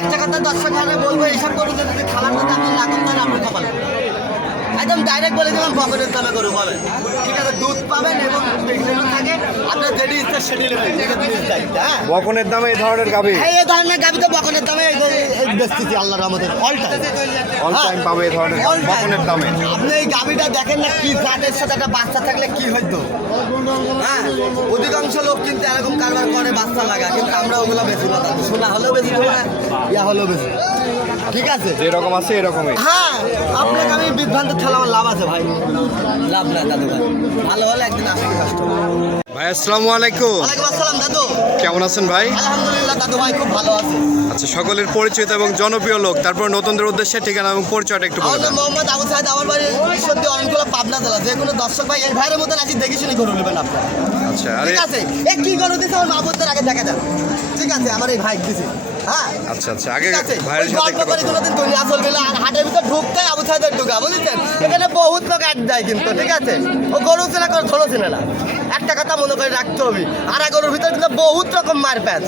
একটা কথা দর্শক বলব এইসব করে যদি খাবার মধ্যে আপনি না তাহলে আপনার কপাল একদম ডাইরেক্ট বলে দিলাম বকরের দামে গরু পাবেন। ঠিক আছে দুধ পাবেন এবং থাকে। আপনার যেটি ইচ্ছা সেটি নেবেন ঠিক আছে নিজ দায়িত্ব, হ্যাঁ? বকনের দামে এই ধরনের এই এই ধরনের গাবি তো বকনের দামে এই যে- এই বেচতেছি আল্লাহর আমাদের অল টাইম অল টাইম পাবে এই ধরনের বকনের দামে। আপনি এই গাবিটা দেখেন না কি জাতের সাথে একটা বাচ্চা থাকলে কি হইতো? হ্যাঁ অধিকাংশ লোক কিন্তু এরকম কারবার করে বাচ্চা লাগা কিন্তু আমরা ওগুলো বেশি না দাদু শোনা হলেও বেশি দেবো না ইয়া হলেও বেশি ঠিক আছে? যেরকম আছে এরকমই। হ্যাঁ আপনাকে আমি বিভ্রান্ত ঠেলা আমার লাভ আছে ভাই। লাভ না দাদু ভাই। ভালো হলে একদিন আসবে কষ্ট ভাই আসসালামু আলাইকুম। ওয়ালাইকুম আসসালাম দাদু। কেমন আছেন ভাই? আলহামদুলিল্লাহ দাদু ভাই খুব ভালো আছে। আচ্ছা সকলের পরিচিত এবং জনপ্রিয় লোক তারপর নতুনদের উদ্দেশ্যে ঠিকানা এবং পরিচয়টা একটু বলে আমার নাম দেন। মোহাম্মদ আবু সাহেদ আমার বাড়ি সত্যি অনেকগুলো পাবনা জেলা। যে কোনো দর্শক ভাই এই ভাইয়ের মতন আজকে দেখে শুনে গরু নেবেন আপনার। আচ্ছা ঠিক আছে? এ কি গরু দিতে আমার মাহবুবদের আগে দেখা যান ঠিক আছে আমার এই ভাই দিছে। হ্যাঁ। আচ্ছা আচ্ছা আগে ভাইয়ের সাথে গল্প করে কোনোদিন দুনিয়া আসল না আর হাটের ভিতর ঢুকতে আবু সাহেদের ঢুকা বুঝেছেন? এখানে বহুত লোক এক যায় কিন্তু ঠিক আছে? ও গরু চেনা করে ধরো চেনে না। একটা কথা মনে করে রাখতে হবে আর গরুর ভিতর কিন্তু বহুত রকম মারপ্যাচ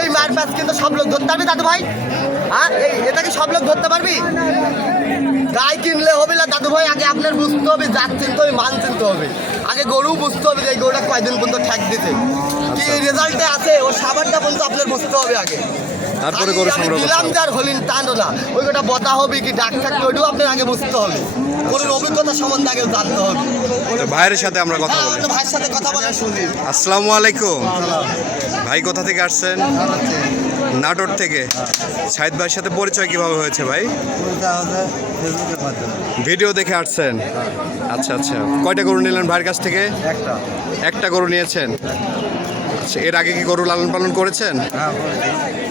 এই মারপ্যাচ কিন্তু সব লোক ধরতে হবে দাদু ভাই হ্যাঁ এই এটাকে সব লোক ধরতে পারবি? গাই কিনলে হবে না দাদু ভাই আগে আপনার বুঝতে হবে জাত চিনতে হবে মান চিনতে হবে। আগে গরু বুঝতে হবে যে এই গরুটা কয়দিন পর্যন্ত ঠ্যাক দিতে কি রেজাল্টে আছে? ও সাবারটা পর্যন্ত আপনার বুঝতে হবে আগে। তারপরে গরু সংগ্রহ দিলাম। যার হলিন টানো না। ওই গোটা বতা হবে কি ডাক থাকবে ওইটাও আপনার আগে বুঝতে হবে। গরুর অভিজ্ঞতা সম্বন্ধে আগে জানতে হবে। ভাইয়ের সাথে আমরা কথা হ্যাঁ বলি। তো ভাইয়ের সাথে কথা বলা শুনি। আসসালামু আলাইকুম। ভাই কোথা থেকে আসছেন? নাটোর থেকে। সাইদ ভাইয়ের সাথে পরিচয় কীভাবে হয়েছে ভাই? ভিডিও দেখে আসছেন? আচ্ছা আচ্ছা। কয়টা গরু নিলেন ভাইয়ের কাছ থেকে? একটা। একটা গরু নিয়েছেন? আচ্ছা এর আগে কি গরু লালন পালন করেছেন? হ্যাঁ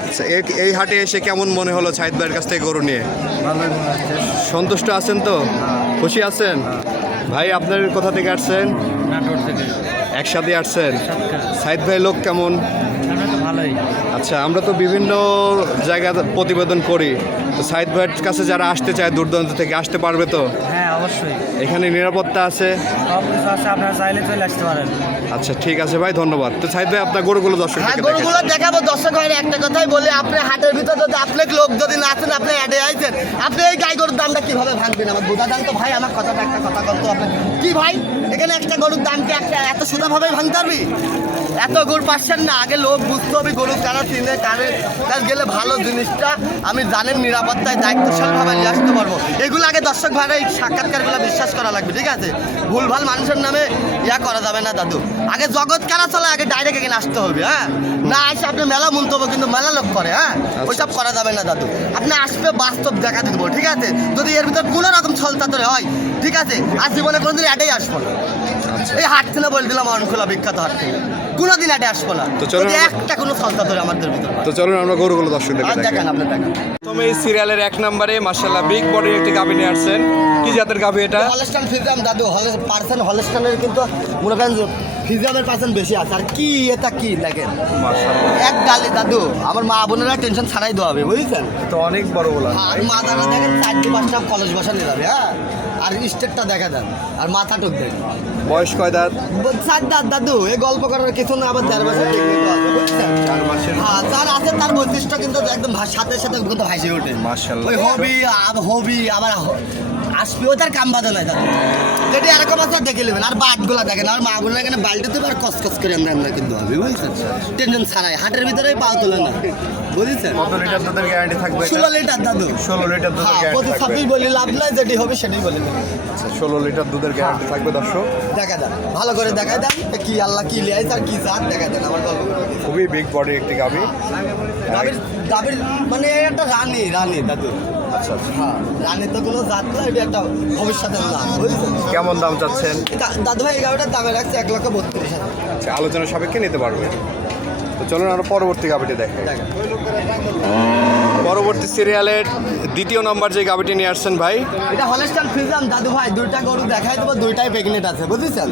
আচ্ছা এই- হাটে এসে কেমন মনে হলো সাইদ ভাইয়ের কাছ থেকে গরু নিয়ে? সন্তুষ্ট আছেন তো? খুশি আছেন? ভাই আপনার কোথা থেকে আসছেন? একসাথে আসছেন? সাইদ ভাই লোক কেমন? আচ্ছা আমরা তো বিভিন্ন জায়গা প্রতিবেদন করি। তো সাইদ ভাইয়ের কাছে যারা আসতে চায় দূর থেকে আসতে পারবে তো? হ্যাঁ অবশ্যই। এখানে নিরাপত্তা আছে? সব কিছু আছে আপনারা চাইলে চলে আসতে পারেন। আচ্ছা ঠিক আছে ভাই ধন্যবাদ। তো সাইদ ভাই আপনার গরুগুলো হ্যাঁ দর্শকদেরকে গরুগুলো দেখাবো। দর্শক ভাইয়ের একটা কথাই বলি আপনি হাটের ভিতর যদি আপনি লোক যদি না আছেন আপনি অ্যাডে আইছেন আপনি এই গাই গরুর দামটা কীভাবে ভাঙবেন? আমার বোঝা দাম তো ভাই আমার কথাটা একটা কথা বলতো আপনি কি ভাই এখানে একটা গরুর দাম কি একটা এত সুদাভাবে ভাঙতে পারবি? এত গরু পাচ্ছেন না আগে লোক বুঝতে হবে গরু কারা চিনে কারে কার গেলে ভালো জিনিসটা। আমি জানেন নিরাপত্তায় দায়িত্বশীলভাবে নিয়ে আসতে পারব। এগুলো আগে দর্শক ভাইরা এই সাক্ষাৎকারগুলো বিশ্বাস করা লাগবে ঠিক আছে? ভুলভাল মানুষের নামে ইয়া করা যাবে না দাদু। আগে জগৎ কেনা চলে আগে ডাইরেক্ট এখানে আসতে হবে হ্যাঁ? না আসে আপনি মেলা মন্তব্য কিন্তু মেলা লোক করে হ্যাঁ? ওইসব করা যাবে না দাদু। আপনি আসবে বাস্তব দেখা দিব ঠিক আছে? যদি এর ভিতর কোনো রকম ছলতাতরে হয় ঠিক আছে? আর জীবনে কোনোদিন এটাই আসব না। এই হাট থেকে বলে দিলাম অনখোলা বিখ্যাত হাট থেকে। কোনোদিন অ্যাডে আসব না তো চলুন একটা কোনো ছলতাতরে আমাদের ভিতরে তো চলুন আমরা গরুগুলো আর দেখেন দেখেন আপনি দেখেন। প্রথমে এই সিরিয়ালের এক নম্বরে মার্শাল্লাহ বিগ বডির একটি গাভী নিয়ে আসছেন। কি জাতের গাভী এটা? হলস্টান ফিজাম দাদু হলে পার্সেন্ট হলস্টানের কিন্তু মনে করেন ফিজামের পার্সেন্ট বেশি আছে। আর কি এটা কি দেখেন। এক গালি দাদু আমার মা বোনেরা টেনশন ছাড়াই দেওয়া হবে বুঝছেন তো অনেক বড় বলা। আর মাথাটা দেখেন চারটি পাঁচটা কলেজ বসানো যাবে হ্যাঁ? আর স্টেটটা দেখা দেন আর মাথা টুক দেন। বয়স কয় দাঁত? চার দাঁত দাদু এই গল্প করার কিছু না আবার চার মাসের চার মাসের হ্যাঁ আছে তার বৈশিষ্ট্য কিন্তু একদম সাথে সাথে কিন্তু ভাসে ওঠে। মাশাআল্লাহ। ওই হবি হবি আবার আসবি ও তার কাম বাদে নাই দাদু। যেটি এরকম আছে দেখে নেবেন আর বাটগুলা দেখেন আর মা বোনেরা এখানে বাল্টিতে আর কসকস করে আমরা কিন্তু হবে বুঝছেন? টেনশন ছাড়াই হাটের ভিতরে পাও তোলে না। বুঝেছেন? কত লিটার দুধের গ্যারান্টি থাকবে ষোলো লিটার দাদু। ষোলো লিটার দুধের হ্যাঁ গ্যারান্টি থাকবে। বলি লাভ নাই যেটি হবে সেটাই বলে আচ্ছা ষোলো লিটার দুধের গ্যারান্টি থাকবে দর্শক। দেখা দেন ভালো করে দেন কি আল্লাহ কি লিয়াই আর কি জাত দেখা দেন আমার গল্প খুবই বিগ বডির একটি দাবির মানে একটা রানী রানী দাদু। আচ্ছা আচ্ছা। হ্যাঁ তো কোনো জাত না এটা একটা বুঝছেন? কেমন দাম চাচ্ছেন? দাদু ভাই এই গাড়িটার দামে রাখছে এক লক্ষ বত্রিশ হাজার। আচ্ছা আলোচনা সাপেক্ষে নিতে পারবে তো চলুন আমরা পরবর্তী গাভিটি দেখে। পরবর্তী সিরিয়ালের দ্বিতীয় নম্বর যে গাভিটি নিয়ে আসছেন ভাই। এটা হলস্টান ফ্রিজাম দাদু ভাই দুইটা গরু দেখাই দেবো দুইটাই প্রেগনেন্ট আছে বুঝেছেন?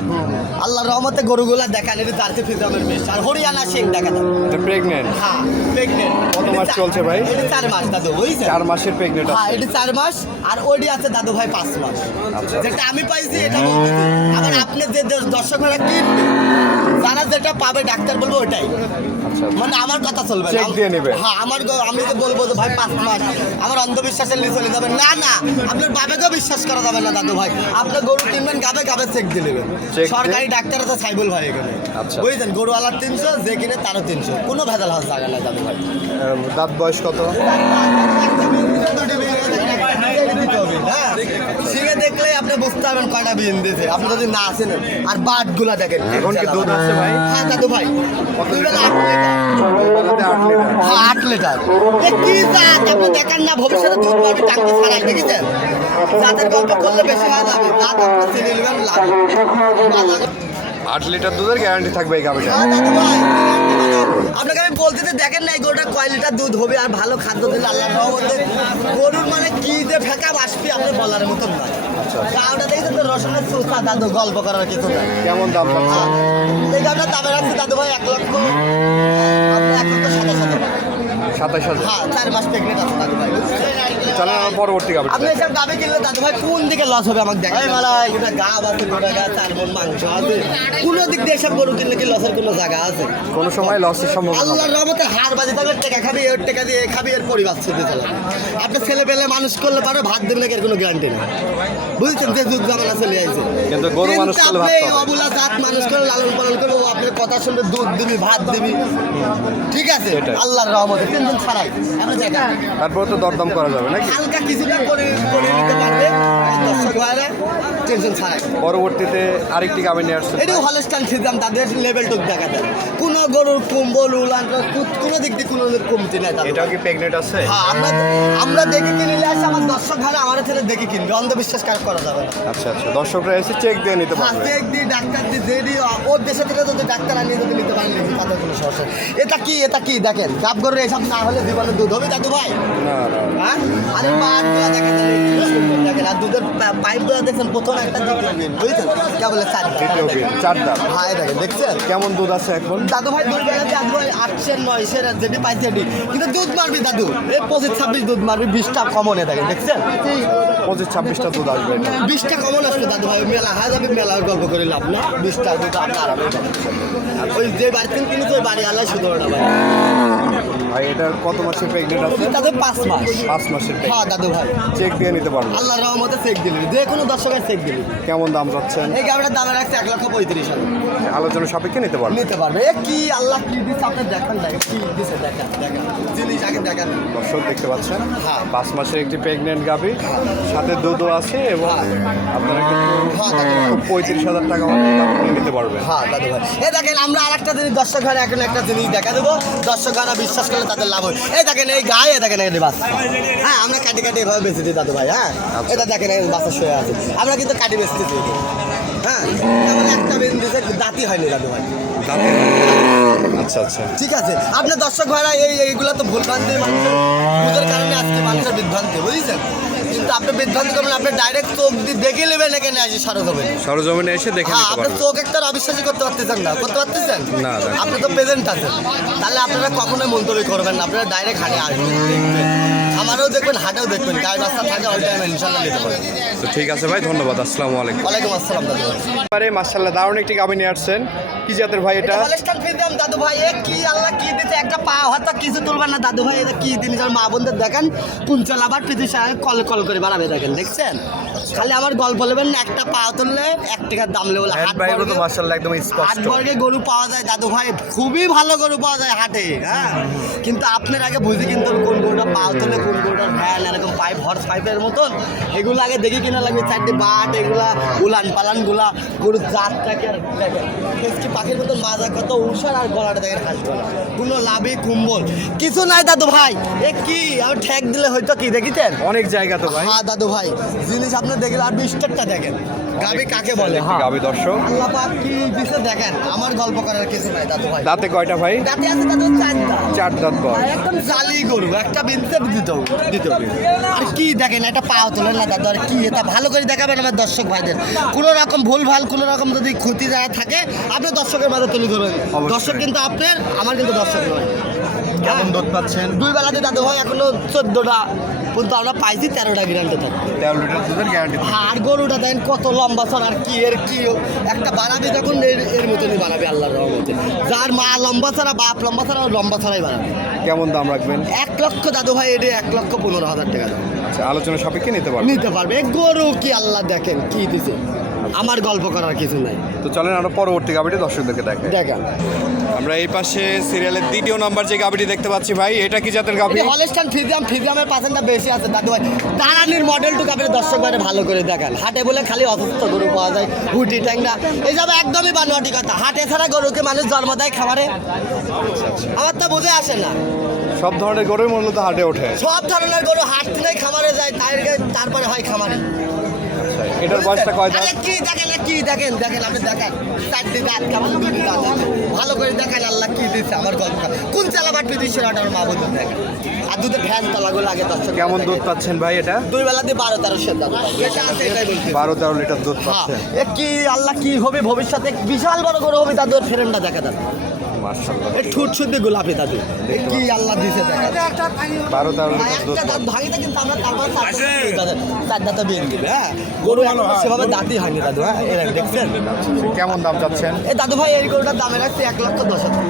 আল্লাহ রহমতে গরুগুলা দেখান এটা জার্সি ফ্রিজামের বেশ আর হরিয়ানা শেখ দেখা এটা প্রেগনেন্ট হ্যাঁ প্রেগনেন্ট কত মাস চলছে ভাই? এটা চার মাস দাদু বুঝছেন? চার মাসের প্রেগনেন্ট হ্যাঁ এটা চার মাস আর ওইটি আছে দাদু ভাই পাঁচ মাস। আচ্ছা। যেটা আমি পাইছি এটা বলতেছি আবার আপনি যে দর্শকরা কিনবে যারা যেটা পাবে ডাক্তার বলব ওটাই। মানে আমার কথা চলবে। Check দিয়ে নেবে? হ্যাঁ আমার আমি তো বলব যে ভাই পাঁচ মাস। আমার অন্ধবিশ্বাসের নিয়ে চলে যাবে। না না আপনার বাবাকেও বিশ্বাস করা যাবে না দাদু ভাই। আপনার গরু কিনবেন গাবে গাবে চেক দিয়ে নেবেন। সরকারি ডাক্তার আছে সাইবুল ভাই এখানে। আচ্ছা। বুঝলেন? গরু আলার তিনশো যে কিনে তারও তিনশো। কোনো ভেজাল হাস জায়গা না দাদু ভাই। দাঁত বয়স কত? হ্যাঁ সিঙে দেখলেই আপনি বুঝতে পারবেন কয়টা বিন দিয়েছে। আপনি যদি না আসেন আর বাটগুলা দেখেন। এখন কি দুধ আছে ভাই? হ্যাঁ দাদু ভাই। হ্যাঁ আট লিটার। কি জাত? আপনি দেখেন না ভবিষ্যতে দুধ পাবে টাঙ্কি ছাড়াই দেখেছেন? জাতের গল্প করলে বেশি হয়ে যাবে জাত আপনি চিনে নেবেন আট লিটার দুধের গ্যারান্টি থাকবে এই গাভিটা। হ্যাঁ, আপনাকে আমি বলতে দেখেন না এই গরুটা কয় লিটার দুধ হবে আর ভালো খাদ্য দিলে আল্লাহ গরুর মানে কি যে ফেঁকা বাসপি আপনি বলার মতন নয়। গাওটা দেখেছেন তো রসুনের সুসা দাদু গল্প করার কিছু নাই। কেমন দাম এই দামে রাখছি দাদু ভাই এক লক্ষ আপনি এক লক্ষ সাতাশ হাজার টাকা। সাতাশ হাজার। হ্যাঁ চার মাস প্রেগনেন্ট আছে দাদু ভাই। চলেন আমার পরবর্তী আপনি এসব গাবে কিনলে দাদু ভাই কোন দিকে লস হবে আমাকে দেখেন। গোটা গাব আছে গোটা গা চার মন মাংস আছে। কোন দিক দিয়ে এসব গরু কিনলে কি লসের কোনো জায়গা আছে? কোনো সময় লসের সম্ভাবনা। আল্লাহর রহমতে হার বাজি থাকলে টাকা খাবি এর টাকা দিয়ে খাবি এর পরিবার চলতে চলে আপনি ছেলে পেলে মানুষ করলে পারো ভাত দেবেন এর কোনো গ্যারান্টি নেই? বুঝছেন? যে যুগ জামানা চলে আইছে। কিন্তু গরু মানুষ করলে ভাত অবলা জাত মানুষ করে লালন পালন করব আপনার কথা শুনবে দুধ দিবি ভাত দিবি। ঠিক আছে? আল্লাহর রহমতে টেনশন ছাড়াই। আপনি তারপর তো দরদাম করা যাবে নাকি? হালকা কিছুটা করে করে নিতে পারবে। টেনশন ছাড়াই। পরবর্তীতে আরেকটি গাভি নিয়ে আসছে এটাও হলস্টান খিদাম তাদের লেভেলটুক দেখা দেয় কোনো গরুর কুম্বল উলান কোনো দিক দিয়ে কোনো কমতি নাই তাদের। এটাও কি প্রেগনেন্ট আছে? হ্যাঁ আমরা আমরা দেখে কিনলে আসে আমার দর্শক ভাইরা আমার ছেলে দেখে কিনবে অন্ধবিশ্বাস কাজ করা যাবে না। আচ্ছা আচ্ছা দর্শকরা এসে চেক দিয়ে নিতে পারবে। চেক দিয়ে ডাক্তার দিয়ে যেদি ওর দেশে থেকে যদি ডাক্তার আনিয়ে যদি নিতে পারেন তাদের কোনো সমস্যা এটা কি এটা কি? দেখেন গাব গরুর এসব না হলে জীবনে দুধ হবে দাদু ভাই না না হ্যাঁ? আরে মাঠগুলো দেখেন দেখেন আর দুধের পাইপগুলো দেখছেন প্রথম একটা দ্বিতীয় বিন বুঝছেন? কে বলে চার দ্বিতীয় বিন, চার দাম হ্যাঁ এই দেখেন দেখছেন? কেমন দুধ আছে এখন? দাদু ভাই দুধ বেড়াতে দাদু ভাই আটশো নয়শের যেটি পাইছে এটি। কিন্তু দুধ মারবি দাদু। এই পঁচিশ ছাব্বিশ দুধ মারবি বিশটা কমনে দেখেন দেখছেন? পঁচিশ ছাব্বিশটা দুধ আসবে। বিশটা কমন আসবে দাদু ভাই মেলা হায় যাবে মেলার গল্প করে লাভ না। বিশটা দুধ আপনার আরামে ওই যে বাড়িতে কিনেছে ওই বাড়ি আল্লাহ শুধু না ভাই ভাই এটা কত মাসের প্রেগনেন্ট আছে? দাদু পাঁচ মাস। পাঁচ মাসের হ্যাঁ দাদু ভাই। চেক দিয়ে নিতে পারবে। আল্লাহ রহমতে চেক দিলি যে কোনো দর্শকের চেক দিলি কেমন দাম যাচ্ছেন এই গাড়িটার দামে রাখছে এক লক্ষ পঁয়ত্রিশ হাজার। আলোচনা সাপেক্ষে নিতে পারবে। নিতে পারবে। এ কি আল্লাহ কি দিচ্ছে আপনি দেখেন দেখেন। কি দিচ্ছে দেখেন দেখেন। জিনিস আগে দেখেন। দর্শক দেখতে পাচ্ছেন? হ্যাঁ। পাঁচ মাসের একটি প্রেগনেন্ট গাভি। সাথে দুধও আছে এবং আপনারা কিন্তু হ্যাঁ, দাদু ভাই। পঁয়ত্রিশ হাজার টাকা নিতে পারবেন হ্যাঁ দাদু ভাই। এ দেখেন আমরা আর একটা জিনিস দর্শক ঘরে এখন একটা জিনিস দেখা দেবো। দর্শক ঘরে বিশ্বাস করলে তাদের লাভ হয়। এই দেখেন এই গায়ে দেখেন এই বাস হ্যাঁ আমরা কাটি কাটি এভাবে বেঁচে দিই দাদু ভাই হ্যাঁ? এটা দেখেন এই বাসা শুয়ে আছে। আমরা কিন্তু কাটি বেচতে দিই। হ্যাঁ একটা বেন দিয়েছে দাঁতি হয়নি দাদু ভাই। আচ্ছা আচ্ছা। ঠিক আছে। আপনার দর্শক ভাইরা এই এইগুলো তো ভুল ভ্রান্তি মানুষের কারণে আজকে মানুষের বিভ্রান্তি বুঝেছেন? কিন্তু আপনি বিভ্রান্তি করবেন আপনি ডাইরেক্ট চোখ দিয়ে দেখে নেবেন এখানে আসি সরজমিনে। সরজমিনে এসে দেখে হ্যাঁ নিতে আপনার পারবেন। চোখ একটা অবিশ্বাসই করতে পারতেছেন না। করতে পারতেছেন? না, না। আপনি তো প্রেজেন্ট আছেন। তাহলে আপনারা কখনোই মন্তব্য করবেন না আপনারা ডাইরেক্ট হাটে আসবেন দেখবেন। আমারও দেখবেন হাটেও দেখবেন গায়ে রাস্তা থাকে অল টাইম ইনশাল্লাহ নিতে পারেন তো ঠিক আছে ভাই ধন্যবাদ আসসালামু আলাইকুম। ওয়ালাইকুম আসসালাম দাদু এবারে মার্শাল্লাহ দারুণ একটি নিয়ে আসছেন। কি জাতের ভাই এটা? এটা হলস্টান দাদু ভাই এ কি আল্লাহ কি দিতে একটা পা হয়তো কিছু তুলবেন না দাদু ভাই এটা কি জিনিস? আর মা বোনদের দেখেন কুঞ্চল আবার পৃথিবী কল কল করে বাড়াবে দেখেন দেখছেন? খালি আমার গল্প নেবেন না একটা পা তুললে এক টাকার দাম লেবল একদম হাট বর্গে গরু পাওয়া যায় দাদু ভাই খুবই ভালো গরু পাওয়া যায় হাটে হ্যাঁ? কিন্তু আপনার আগে বুঝি কিন্তু কোন গরুটা পাও তোলে কোন গরুটার ভ্যান এরকম পাইপ হর্স পাইপের মতন। এগুলো আগে দেখে কিনা লাগবে চারটে বাট এগুলা উলান পালানগুলা গরুর জাতটাকে আর দেখেন। পাখির মতন মাজা কত উষার আর গলাটা দেখেন হাস গলা। কোনো লাভে কুম্বল। কিছু নাই দাদু ভাই। এ কি? আর ঠেক দিলে হয়তো কি দেখিতেন? অনেক জায়গা তো ভাই। হ্যাঁ দাদু ভাই। জিনিস আপনি দেখলে আর বিস্তারটা দেখেন। গাবি কাকে বলে? হ্যাঁ গাভি দর্শক। আল্লাহ পাক কি দিছে দেখেন আমার গল্প করার কিছু নাই দাদু ভাই। দাঁতে কয়টা ভাই? দাঁতে আছে দাদু চারটা চার দাঁত বল একদম জালি গরু একটা বিনতে দিতে দিতে। আর কি দেখেন একটা পাও তোলেন না দাদু আর কি এটা ভালো করে দেখাবেন আমার দর্শক ভাইদের। কোনো রকম ভুল ভালো কোনো রকম যদি ক্ষতি যারা থাকে আপনি দর্শকের মাঝে তুলে ধরবেন দর্শক কিন্তু আপনার আমার কিন্তু দর্শক নয়। কেমন দুধ পাচ্ছেন? দুই বেলাতে দাদু ভাই এখনও চোদ্দোটা কিন্তু আমরা পাইছি তেরোটা গ্যারান্টি থাকবে তেরো লিটার দুধের গ্যারান্টি আর গরুটা দেন কত লম্বা চড় আর কি এর কি একটা বানাবে যখন এর এর মতনই বানাবে আল্লাহর রহমতে। যার মা লম্বা ছাড়া বাপ লম্বা ছাড়া লম্বা ছাড়াই বানাবে। কেমন দাম রাখবেন? এক লক্ষ দাদু ভাই এটা এক লক্ষ পনেরো হাজার টাকা দাম। আচ্ছা আলোচনা সাপেক্ষে নিতে পারবে নিতে পারবে। গরু কি আল্লাহ দেখেন কি দিছে? আমার গল্প করার কিছু নাই। তো চলেন আমরা পরবর্তী গাবিটি দর্শকদেরকে দেখেন দেখেন। আমরা এই পাশে সিরিয়ালের দ্বিতীয় নাম্বার যে গাবিটি দেখতে পাচ্ছি ভাই এটা কি জাতের গাবি? হলেস্টান ফিজিয়াম ফিজিয়ামের পার্সেন্টটা বেশি আছে দাদু ভাই। দাঁড়ানির মডেলটুকু আপনি দর্শক বাইরে ভালো করে দেখেন। হাটে বলে খালি অসুস্থ গরু পাওয়া যায় হুটি ট্যাংরা। এইসব একদমই বানোয়াটি কথা। হাটে ছাড়া গরুকে মানুষ জন্ম দেয় খামারে? আমার তো বুঝে আসে না। সব ধরনের গরুই মূলত হাটে ওঠে। সব ধরনের গরু হাট থেকেই খামারে যায় তাই তারপরে হয় খামারে। এটার বয়সটা কয় দাঁত? কি দেখেন কি দেখেন? দেখেন আপনি দেখেন। চারটি দাঁত কেমন দুটি দাঁত। ভালো করে দেখেন আল্লাহ কি দিচ্ছে আমার গল্প। কোন চালাবার বিদেশের অর্ডার মা বলতে দেখেন। আর দুধের ভ্যান তলাগুলো লাগে দর্শক কেমন দুধ পাচ্ছেন ভাই এটা? দুই বেলা দিয়ে বারো তেরোশো দাম এটা আছে এটাই বলছি। বারো তেরো লিটার দুধ হ্যাঁ। পাচ্ছেন। এ কি আল্লাহ কি হবে ভবিষ্যতে? বিশাল বড় করে হবে তাদের ফ্রেন্ডটা দেখা দাদা মার্শাল্লাহ এ ঠুট শুদ্ধ গোলাপি দাদু। কি আল্লাহ দিছে বারো একটা দাঁত পাচ্ছেন ভাঙিতে কিন্তু আমরা তারপর চার দাঁত বিয়ে দিবে হ্যাঁ? গরু এখন সেভাবে দাঁতই ভাঙি দাদু হ্যাঁ? এরা দেখছেন? কেমন দাম চাচ্ছেন? এ দাদু ভাই এই গরুটার দামে রাখছি এক লক্ষ দশ হাজার।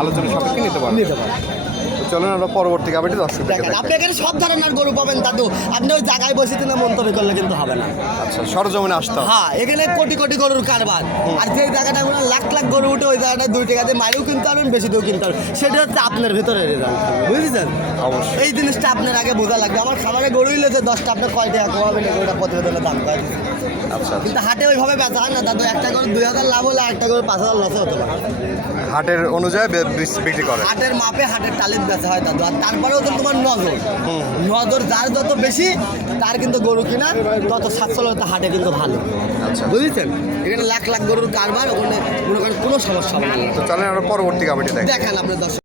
আলোচনা সবাইকে নিতে পারবেন নিতে পারেন তো চলুন আমরা পরবর্তী দর্শকদেরকে দেখেন আপনি এখানে সব ধরনের গরু পাবেন দাদু। আপনি ওই জায়গায় বসে তিনা মন্তব্য করলে কিন্তু হবে না। আচ্ছা সরজমিনে আসতে হ্যাঁ এখানে কোটি কোটি গরুর কারবার। আর যে জায়গাটা আমরা লাখ লাখ গরু উঠে ওই জায়গাটা দুই টাকা দিয়ে মাইলেও কিনতে পারবেন বেশি দিয়েও কিনতে পারবেন। সেটা হচ্ছে আপনার ভিতরে রেজাল্ট বুঝেছেন? অবশ্যই। এই জিনিসটা আপনার আগে বোঝা লাগবে। আমার খাবারে গরু হইলে যে দশটা আপনার কয় টাকা কমাবেন এগুলোটা প্রতিবেদনের দাম কয় কিন্তু হাটে ওইভাবে বেচা হয় না দাদু। একটা করে দুই হাজার লাভ হলে একটা করে পাঁচ হাজার লসে হতে পারে। হাটের অনুযায়ী বিক্রি করে? হাটের মাপে হাটের টালির বেচা হয় দাদু। আর তারপরেও তো তোমার নজর। নজর যার যত বেশি তার কিন্তু গরু কিনা তত সাতশো হাটে কিন্তু ভালো। আচ্ছা। বুঝেছেন? এখানে লাখ লাখ গরুর কারবার ওখানে মনে করেন কোনো সমস্যা হবে না। তো চলেন আমরা পরবর্তী দেখেন দেখেন আপনার দর্শক।